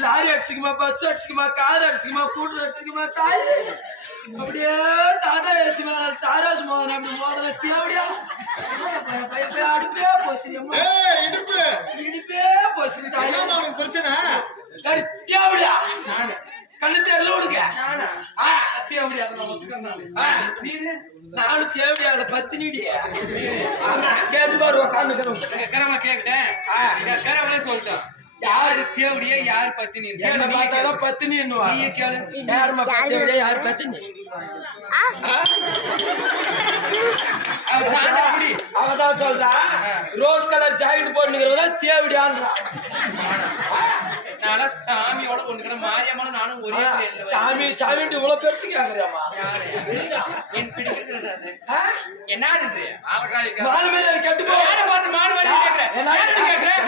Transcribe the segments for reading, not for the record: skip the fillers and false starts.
lorry அடிச்சுக்குமா, bus அடிச்சுக்குமா, car அடிச்சுக்குமா, கூட்டர் அடிச்சுக்குமா, தாய் அப்படியே Tata AC தாராசு மோதன அப்படி மோதன தேவடியா அடுப்பே போச்சு இடுப்பே போச்சு பிரச்சனை தேவடியா கண்ணு தெரியல விடுங்க நானும் தேவையான பத்தினிடியா கேட்டு பாரு கரமா கேட்டேன் சொல்லிட்டேன் யாரு தேவடியா யாரு பத்தினி என்ன பார்த்தாதான் பத்தினி யாருமா தேவடியா யாரு பத்தினி அவதான் சொல்றா ரோஸ் கலர் ஜாக்கெட் போட்டுக்கிறதா தேவடியான்றா நான் சாமியோட பொண்ணு மாரியம்மா நானும் ஒரே சாமி சாமிட்டு இவ்வளவு பெருசு கேக்குறியாமா என் பிடிக்கிறது என்னது மாடு மேல கட்டுப்போ பார்த்து மாடு மாதிரி கேக்குறேன்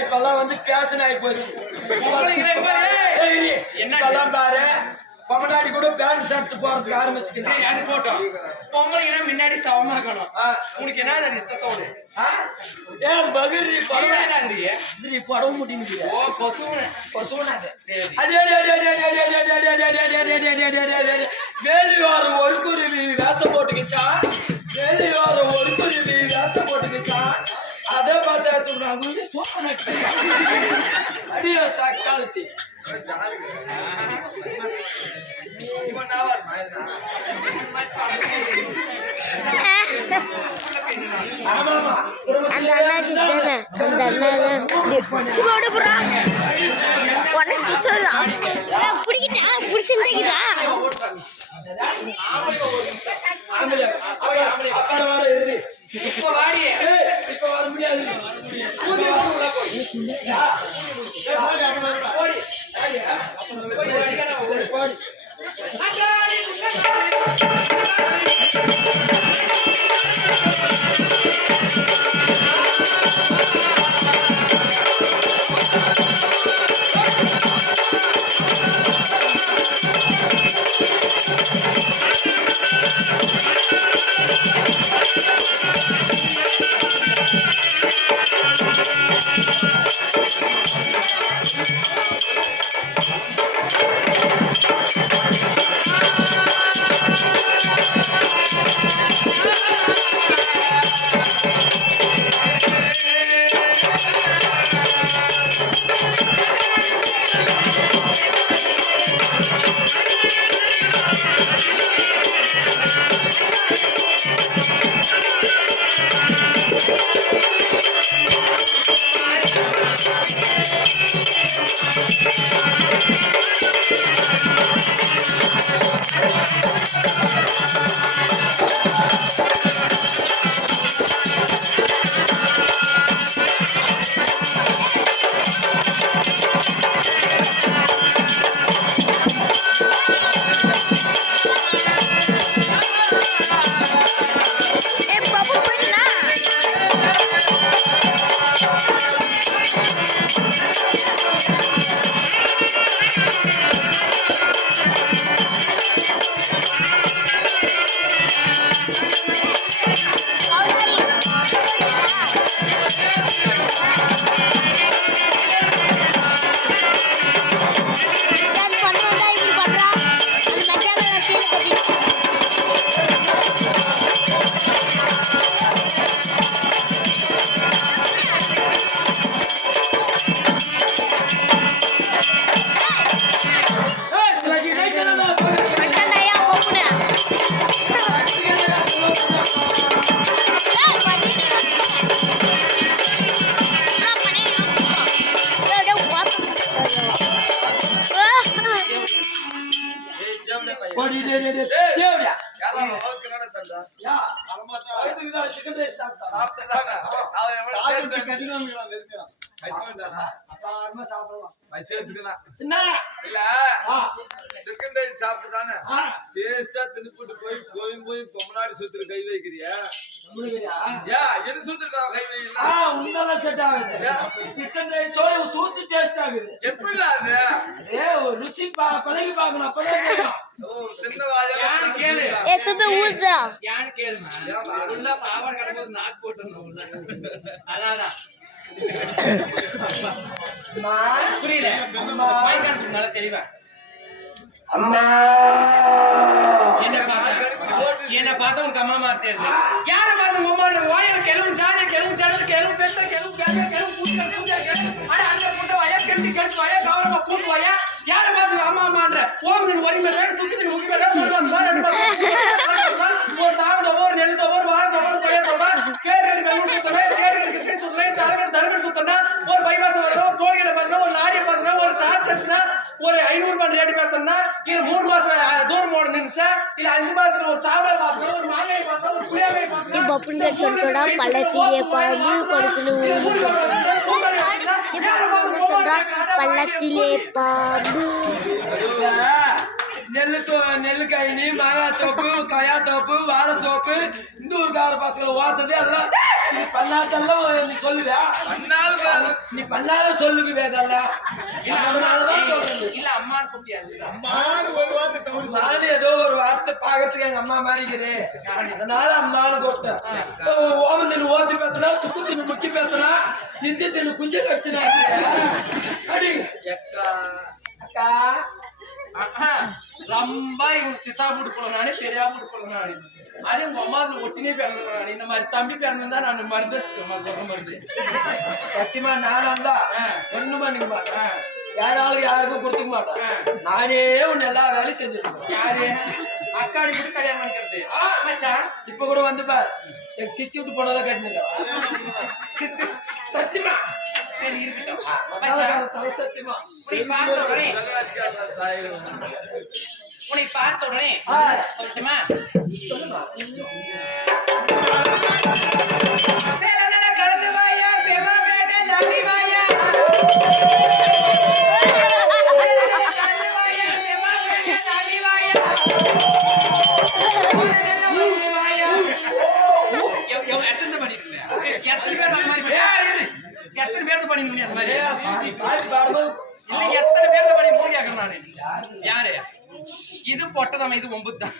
இப்பெல்லாம் வந்து பேஷன் ஆகி போச்சு என்னெல்லாம் பாரு பொம்மநாடி கூட பேண்ட் ஷர்ட் போறதுக்கு ஆரம்பிச்சுக்கிறேன் அது போட்டோம் பொம்பளைங்கன்னா முன்னாடி சவமாக்கணும் உனக்கு என்ன சவுடு படவு முடியுது வேலிவாரம் ஒரு குருவி வேஷம் போட்டுக்குச்சா வேலிவாரம் ஒரு குருவி வேஷம் போட்டுக்குச்சா அதை பார்த்தா அடியா சக்காலத்தி அந்த அண்ணாக்கு தானே அந்த அண்ணா பிடிச்சிருந்தா இப்ப வர முடியாது ஓடி தேவடியா யாரும் வளர்க்கறானே தந்தா யா அதுக்கு தான் சிக்கன் ரைஸ் சாப்பிட்டா சாப்பிட்டதானே அவன் எவ்வளவு டேஸ்ட் கதிராமிலாம் தெரியும் அப்புறமா சாப்பிடலாம் வயசுக்குதான் என்ன இல்ல ஆ சிக்கன் ரைஸ் சாப்பிட்டதானே ஆ டேஸ்டா தின்னு போட்டு போய் முன்னாடி சுத்துற கை வைக்கிறியா முடியலையா யா என்ன சுத்துறா கை வைக்கல உன்னெல்லாம் செட் ஆகுது சிக்கன் ரைஸோட சூத்து டேஸ்ட் ஆகுது எப்படி அது அதே ஒரு ருசி பழகி பார்க்கணும் அப்பதான் தெரியும் ஓ சின்ன வாயா கேளு ஏ சுத்த ஊதுடா யாரு கேளுமா உள்ள பாவாடை கட்டும்போது நாக்கு போட்டுறணும் உள்ள அதான் புரியல வாய்க்காட்டு நல்லா தெளிவா அம்மா என்ன பார்த்தா உனக்கு அம்மா மாதிரி தெரியுது யார பார்த்து உங்க அம்மா வாயில கிளம்பு ஜாதிய கிளம்பு பேச கிளம்பு அட அந்த புட்ட வாயா கிளம்பி வாயா கவரமா கூட்டு வாயா யார பார்த்து அம்மா அம்மான்ற ஓம் ஒரி மேல சுத்தி முகி மேல ஒரு சாப்பிட ஒரு நெல் தோவர் வாழ தோவர் கொய்யா தோவர் கேடு பெங்களூர் சுத்தனே கேடு கிருஷ்ணகிரி சுத்தனே தரகர் சுத்தனா ஒரு பைபாஸ் வரணும் ஒரு டோல்கேட் பார்த்தனா ஒரு லாரி பார்த்தனா ஒரு டார்ச்சர்ஸ்னா ஒரு 500 ரூபாய் ரேட் பேசணும்னா இது 3 மாசம் தூரம் ஓட நின்னுச்சா இல்ல 5 மாசத்துல ஒரு சாவலை பார்த்தா ஒரு மாங்காய் பார்த்தா ஒரு புளியாங்காய் பார்த்தா இப்போ அப்படிங்க சொல்றா பள்ளத்திலே பாம்பு படுக்கணும் இப்போ சொல்றா பள்ளத்திலே பாம்பு நெல்லு கைனி மாங்காய் தோப்பு கயா தோப்பு வாழை தோப்பு இந்த ஊருக்கார பசங்களை ஓத்தது எல்லாம் நீ பல்லாத்தெல்லாம் நீ சொல்லுவியா நீ பல்லாத சொல்லுங்க அதெல்லாம் அதனாலதான் சொல்றேன் இல்ல அம்மா குட்டியா அம்மான்னு ஒரு வார்த்தை தமிழ் நானும் ஏதோ ஒரு வார்த்தை பாக்கிறதுக்கு எங்க அம்மா மாதிரிக்கிறே அதனால அம்மானு கொடுத்தேன் ஓம தின்னு ஓத்தி பேசினா சுக்கு தின்னு முக்கி பேசினா இஞ்சி தின்னு குஞ்ச கடிச்சுனா அடி அக்கா ரொம்ப இவங்க சித்தா போட்டு போனானே சரியா போட்டு போனானே அதே உங்க அம்மா ஒட்டினே பிறந்தானே இந்த மாதிரி தம்பி பிறந்திருந்தா நான் மருந்து மருந்து சத்தியமா நானும் தான் ஒண்ணும் பண்ணிக்க மாட்டேன் யாராலும் யாருக்கும் கொடுத்துக்க மாட்டேன் நானே உன்னை எல்லா வேலையும் செஞ்சுட்டு யாரு அக்காடி கூட கல்யாணம் பண்ணிக்கிறது மச்சான் இப்ப கூட வந்து பார் சித்தி விட்டு போனதான் கட்டினு சத்தியமா சரி இருக்கட்டும் சத்தியமா உன்னை பார்த்த உடனே சொல்லுமா கலந்து வாயா செம்மாப்பேட்டை தாண்டி வாயா கலந்து வாயா செம்மாப்பேட்டை தாண்டி வாயா எத்தனை பண்ணிருக்கேன் எத்தனை பேர் அந்த மாதிரி எத்தனை பேர் பண்ணிருக்கீங்க அந்த மாதிரி இல்ல எத்தனை பேர் பண்ணி மூணு கேட்கறேன் நானு யாரு இது பொட்டதாம இது 9 தான்